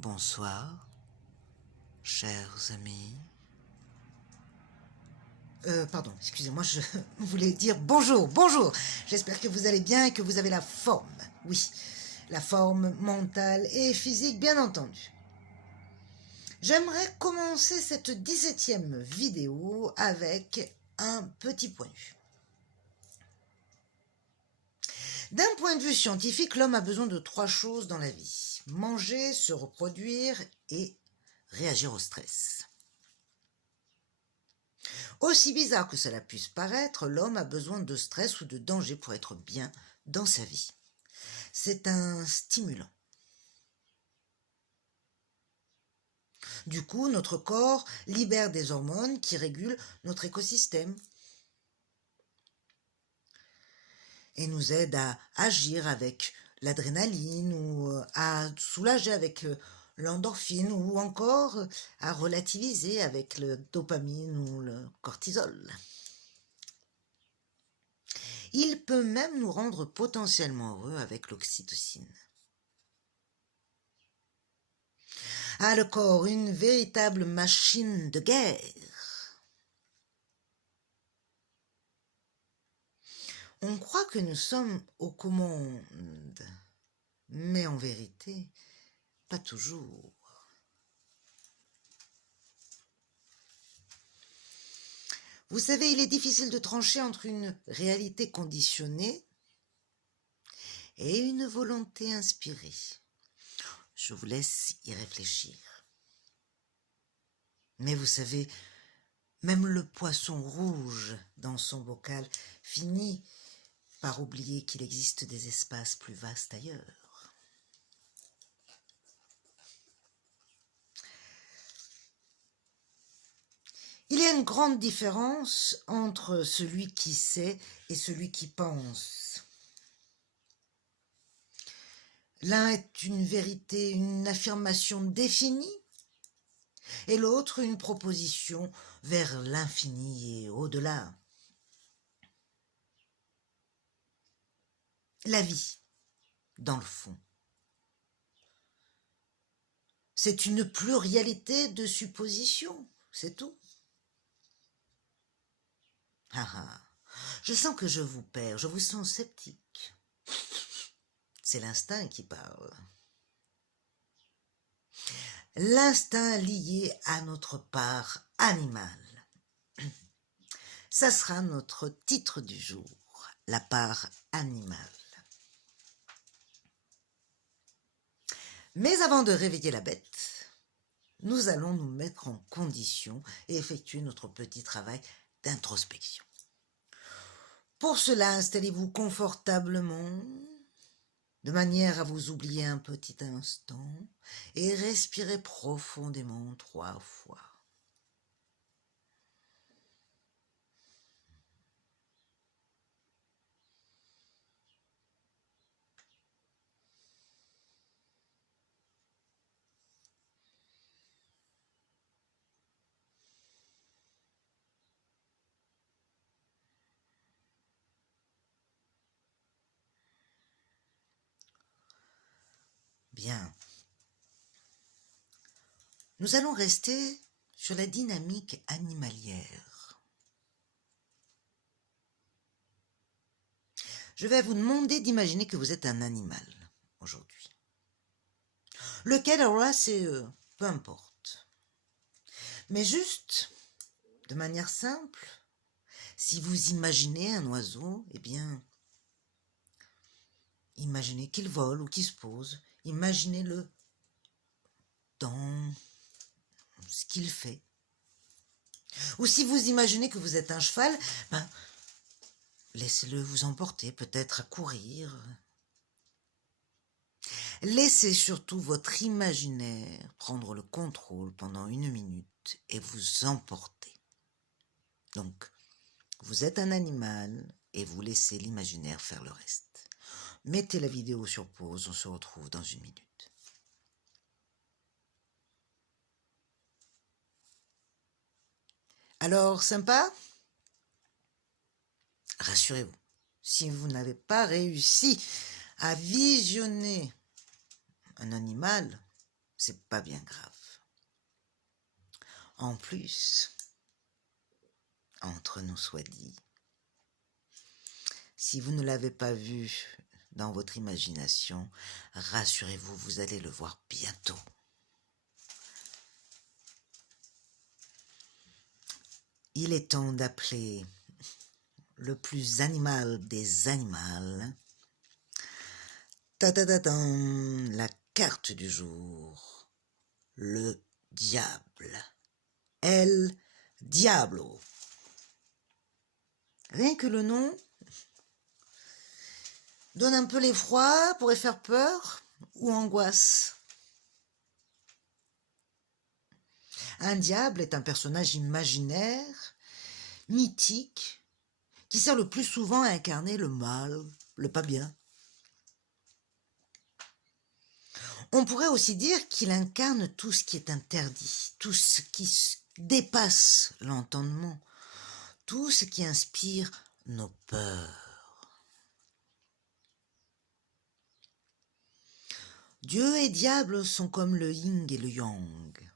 Bonsoir, chers amis. Pardon, excusez-moi, je voulais dire bonjour, bonjour. J'espère que vous allez bien et que vous avez la forme. Oui, la forme mentale et physique, bien entendu. J'aimerais commencer cette 17e vidéo avec un petit point de vue. D'un point de vue scientifique, l'homme a besoin de 3 choses dans la vie. Manger, se reproduire et réagir au stress. Aussi bizarre que cela puisse paraître, l'homme a besoin de stress ou de danger pour être bien dans sa vie. C'est un stimulant. Du coup, notre corps libère des hormones qui régulent notre écosystème et nous aident à agir avec l'adrénaline ou à soulager avec l'endorphine ou encore à relativiser avec le dopamine ou le cortisol. Il peut même nous rendre potentiellement heureux avec l'oxytocine. Ah, le corps, une véritable machine de guerre. On croit que nous sommes aux commandes, mais en vérité, pas toujours. Vous savez, il est difficile de trancher entre une réalité conditionnée et une volonté inspirée. Je vous laisse y réfléchir. Mais vous savez, même le poisson rouge dans son bocal finit par oublier qu'il existe des espaces plus vastes ailleurs. Il y a une grande différence entre celui qui sait et celui qui pense. L'un est une vérité, une affirmation définie, et l'autre une proposition vers l'infini et au-delà. La vie, dans le fond, c'est une pluralité de suppositions, c'est tout. Ah ah, je sens que je vous perds, je vous sens sceptique. C'est l'instinct qui parle. L'instinct lié à notre part animale. Ça sera notre titre du jour, la part animale. Mais avant de réveiller la bête, nous allons nous mettre en condition et effectuer notre petit travail d'introspection. Pour cela, installez-vous confortablement, de manière à vous oublier un petit instant, et respirez profondément 3 fois. Bien. Nous allons rester sur la dynamique animalière. Je vais vous demander d'imaginer que vous êtes un animal aujourd'hui. Lequel, alors là, c'est peu importe. Mais juste, de manière simple, si vous imaginez un oiseau, eh bien, imaginez qu'il vole ou qu'il se pose. Imaginez-le dans ce qu'il fait. Ou si vous imaginez que vous êtes un cheval, ben, laissez-le vous emporter, peut-être à courir. Laissez surtout votre imaginaire prendre le contrôle pendant 1 minute et vous emporter. Donc, vous êtes un animal et vous laissez l'imaginaire faire le reste. Mettez la vidéo sur pause, on se retrouve dans 1 minute. Alors, sympa? Rassurez-vous, si vous n'avez pas réussi à visionner un animal, c'est pas bien grave. En plus, entre nous soit dit, si vous ne l'avez pas vu dans votre imagination, rassurez-vous, vous allez le voir bientôt. Il est temps d'appeler le plus animal des animaux. Ta-ta-ta-tan, la carte du jour. Le diable. El Diablo. Rien que le nom donne un peu l'effroi, pourrait faire peur ou angoisse. Un diable est un personnage imaginaire, mythique, qui sert le plus souvent à incarner le mal, le pas bien. On pourrait aussi dire qu'il incarne tout ce qui est interdit, tout ce qui dépasse l'entendement, tout ce qui inspire nos peurs. Dieu et diable sont comme le yin et le yang.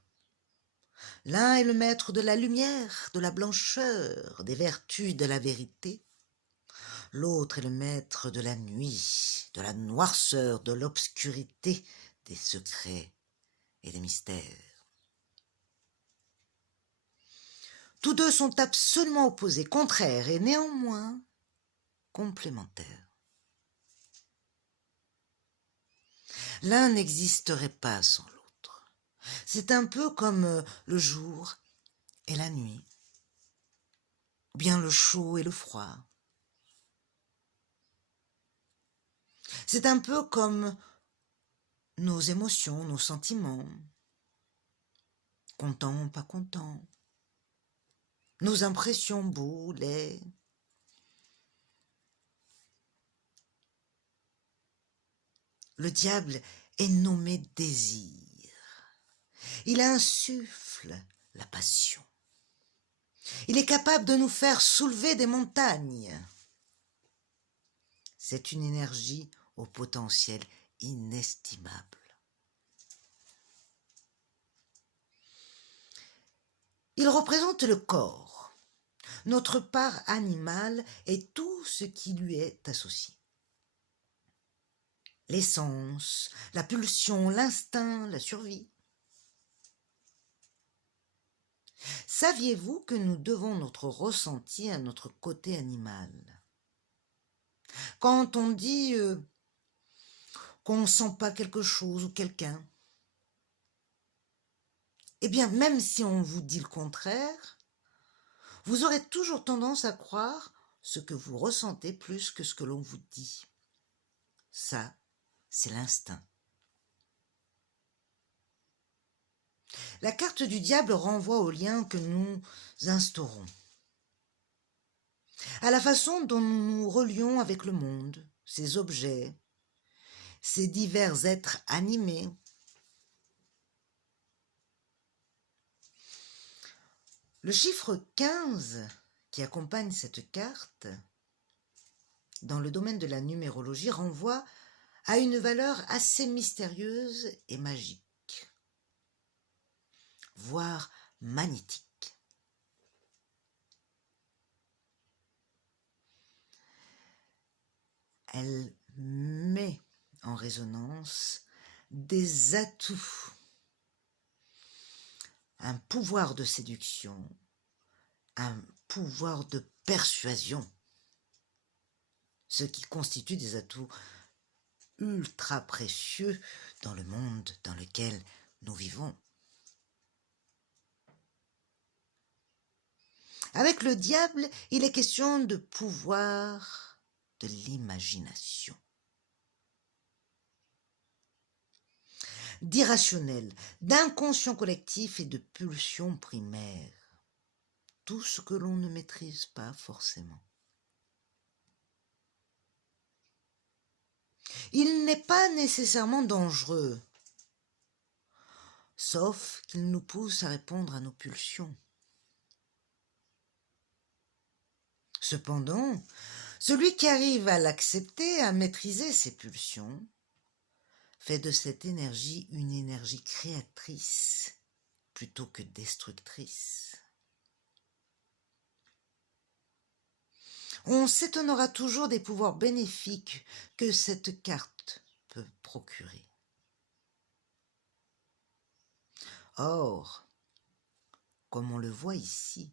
L'un est le maître de la lumière, de la blancheur, des vertus, de la vérité. L'autre est le maître de la nuit, de la noirceur, de l'obscurité, des secrets et des mystères. Tous deux sont absolument opposés, contraires et néanmoins complémentaires. L'un n'existerait pas sans l'autre. C'est un peu comme le jour et la nuit, ou bien le chaud et le froid. C'est un peu comme nos émotions, nos sentiments, contents, pas contents, nos impressions, beaux, laids. Le diable est nommé désir. Il insuffle la passion. Il est capable de nous faire soulever des montagnes. C'est une énergie au potentiel inestimable. Il représente le corps, notre part animale et tout ce qui lui est associé. L'essence, la pulsion, l'instinct, la survie. Saviez-vous que nous devons notre ressenti à notre côté animal? Quand on dit qu'on ne sent pas quelque chose ou quelqu'un, eh bien, même si on vous dit le contraire, vous aurez toujours tendance à croire ce que vous ressentez plus que ce que l'on vous dit. Ça, c'est l'instinct. La carte du diable renvoie au lien que nous instaurons, à la façon dont nous nous relions avec le monde, ses objets, ces divers êtres animés. Le chiffre 15 qui accompagne cette carte, dans le domaine de la numérologie, renvoie à une valeur assez mystérieuse et magique, voire magnétique. Elle met en résonance des atouts, un pouvoir de séduction, un pouvoir de persuasion, ce qui constitue des atouts ultra précieux dans le monde dans lequel nous vivons. Avec le diable, il est question de pouvoir de l'imagination, d'irrationnel, d'inconscient collectif et de pulsion primaire. Tout ce que l'on ne maîtrise pas forcément. Il n'est pas nécessairement dangereux, sauf qu'il nous pousse à répondre à nos pulsions. Cependant, celui qui arrive à l'accepter, à maîtriser ses pulsions, fait de cette énergie une énergie créatrice plutôt que destructrice. On s'étonnera toujours des pouvoirs bénéfiques que cette carte peut procurer. Or, comme on le voit ici,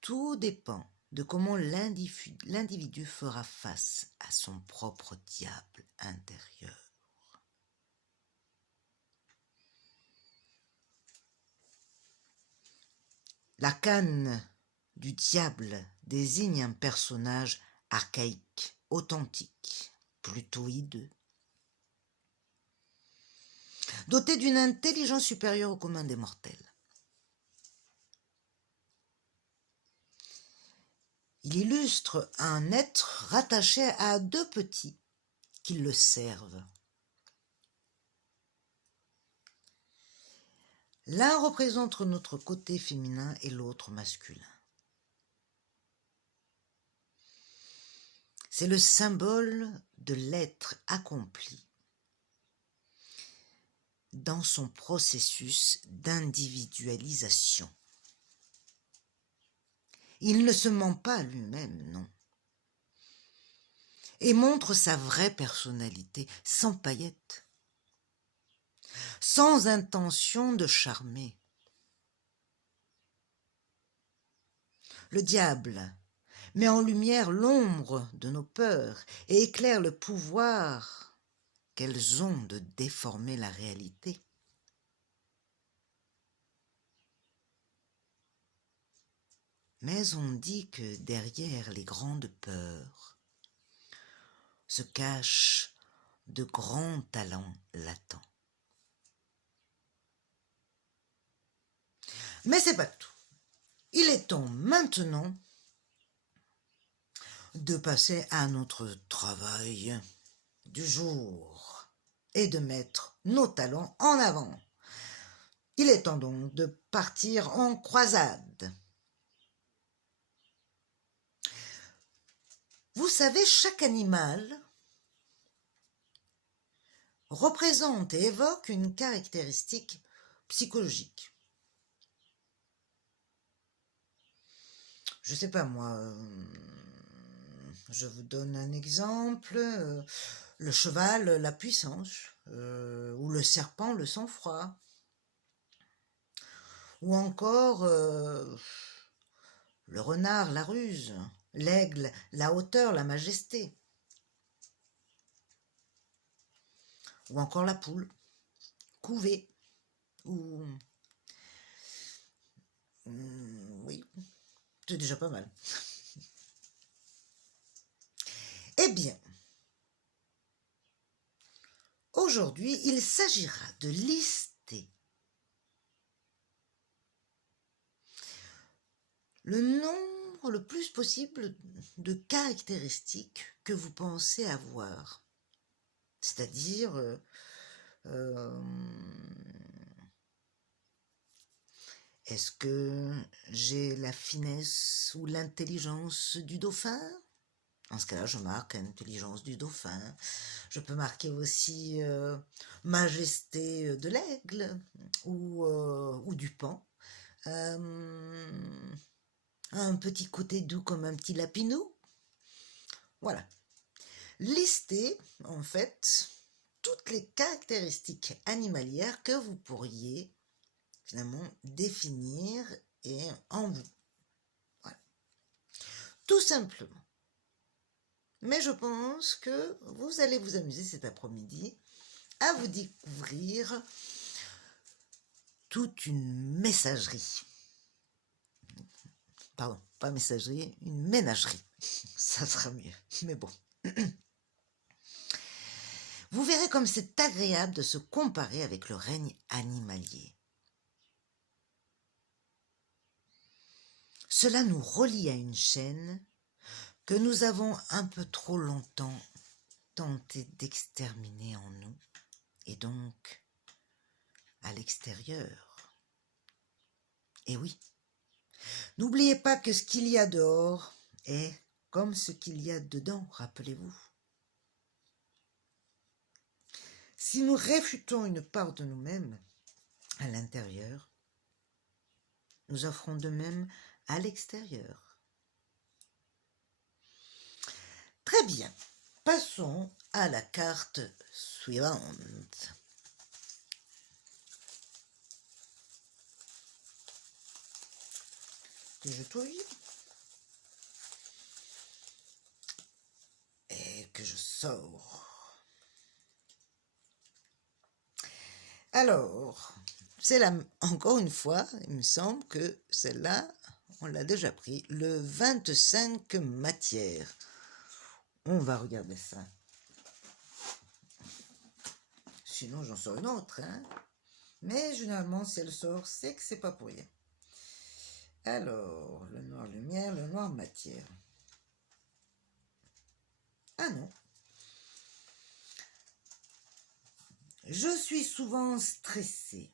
tout dépend de comment l'individu fera face à son propre diable intérieur. L'arcane du diable désigne un personnage archaïque, authentique, plutôt hideux, doté d'une intelligence supérieure au commun des mortels. Il illustre un être rattaché à deux petits qui le servent. L'un représente notre côté féminin et l'autre masculin. C'est le symbole de l'être accompli dans son processus d'individualisation. Il ne se ment pas à lui-même, non, et montre sa vraie personnalité, sans paillettes, sans intention de charmer. Le diable met en lumière l'ombre de nos peurs et éclaire le pouvoir qu'elles ont de déformer la réalité. Mais on dit que derrière les grandes peurs se cachent de grands talents latents. Mais c'est pas tout. Il est temps maintenant de passer à notre travail du jour et de mettre nos talents en avant. Il est temps donc de partir en croisade. Vous savez, chaque animal représente et évoque une caractéristique psychologique. Je sais pas moi, je vous donne un exemple, le cheval, la puissance, ou le serpent, le sang-froid, ou encore le renard, la ruse, l'aigle, la hauteur, la majesté, ou encore la poule, couvée, ou... oui, c'est déjà pas mal. Eh bien, aujourd'hui, il s'agira de lister le nombre le plus possible de caractéristiques que vous pensez avoir. C'est-à-dire, est-ce que j'ai la finesse ou l'intelligence du dauphin? Dans ce cas-là, je marque intelligence du dauphin. Je peux marquer aussi majesté de l'aigle ou du paon. Un petit côté doux comme un petit lapinou. Voilà. Listez, en fait, toutes les caractéristiques animalières que vous pourriez finalement définir et en vous. Voilà. Tout simplement. Mais je pense que vous allez vous amuser cet après-midi à vous découvrir toute une messagerie. Pardon, pas messagerie, une ménagerie. Ça sera mieux, mais bon. Vous verrez comme c'est agréable de se comparer avec le règne animalier. Cela nous relie à une chaîne que nous avons un peu trop longtemps tenté d'exterminer en nous, et donc à l'extérieur. Et oui, n'oubliez pas que ce qu'il y a dehors est comme ce qu'il y a dedans, rappelez-vous. Si nous réfutons une part de nous-mêmes à l'intérieur, nous offrons de même à l'extérieur. Très bien, passons à la carte suivante. Que je touille et que je sors. Alors, c'est là, encore une fois, il me semble que celle-là, on l'a déjà pris, le 25 matières. On va regarder ça. Sinon, j'en sors une autre, hein. Mais généralement, si elle sort, c'est que c'est pas pour rien. Alors, le noir lumière, le noir matière. Ah non. Je suis souvent stressée.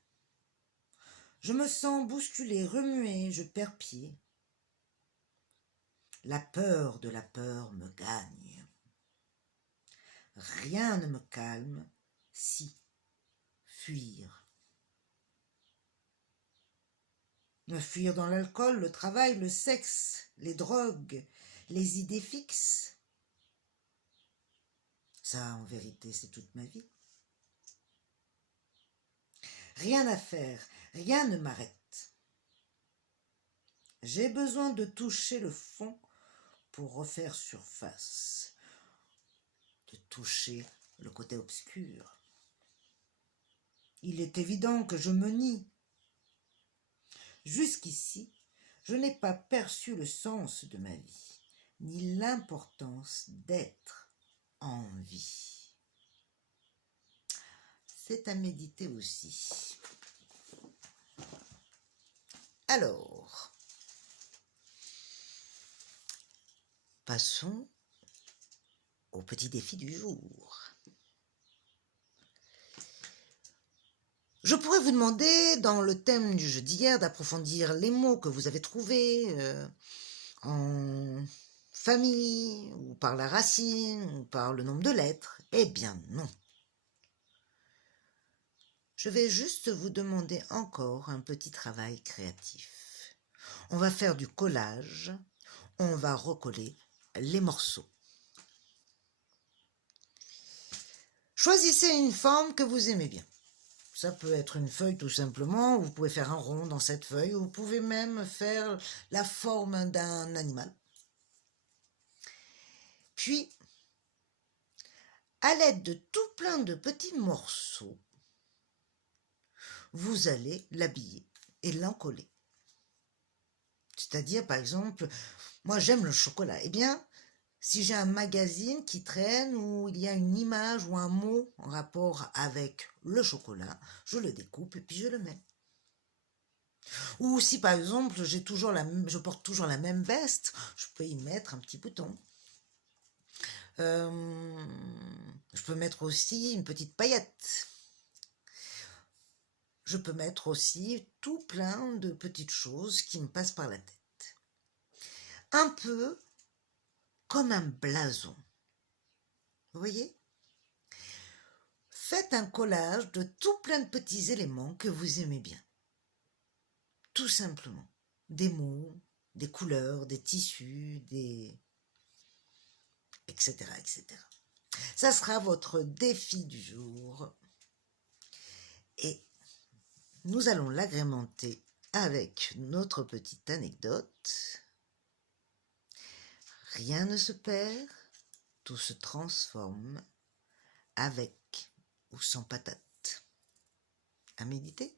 Je me sens bousculée, remuée, je perds pied. La peur de la peur me gagne. Rien ne me calme, si fuir. Me fuir dans l'alcool, le travail, le sexe, les drogues, les idées fixes. Ça, en vérité, c'est toute ma vie. Rien à faire, rien ne m'arrête. J'ai besoin de toucher le fond pour refaire surface, de toucher le côté obscur. Il est évident que je me nie. Jusqu'ici, je n'ai pas perçu le sens de ma vie, ni l'importance d'être en vie. C'est à méditer aussi. Alors, passons au petit défi du jour. Je pourrais vous demander, dans le thème du jeu d'hier, d'approfondir les mots que vous avez trouvés en famille, ou par la racine, ou par le nombre de lettres. Eh bien non. Je vais juste vous demander encore un petit travail créatif. On va faire du collage, on va recoller les morceaux. Choisissez une forme que vous aimez bien. Ça peut être une feuille tout simplement, ou vous pouvez faire un rond dans cette feuille, ou vous pouvez même faire la forme d'un animal. Puis, à l'aide de tout plein de petits morceaux, vous allez l'habiller et l'encoller. C'est-à-dire, par exemple, moi j'aime le chocolat. Eh bien, si j'ai un magazine qui traîne où il y a une image ou un mot en rapport avec le chocolat, je le découpe et puis je le mets. Ou si par exemple je porte toujours la même veste, je peux y mettre un petit bouton. Je peux mettre aussi une petite paillette. Je peux mettre aussi tout plein de petites choses qui me passent par la tête. Un peu comme un blason. Vous voyez ? Faites un collage de tout plein de petits éléments que vous aimez bien. Tout simplement. Des mots, des couleurs, des tissus, etc., etc. Ça sera votre défi du jour. Et nous allons l'agrémenter avec notre petite anecdote. Rien ne se perd, tout se transforme avec ou sans patate. À méditer.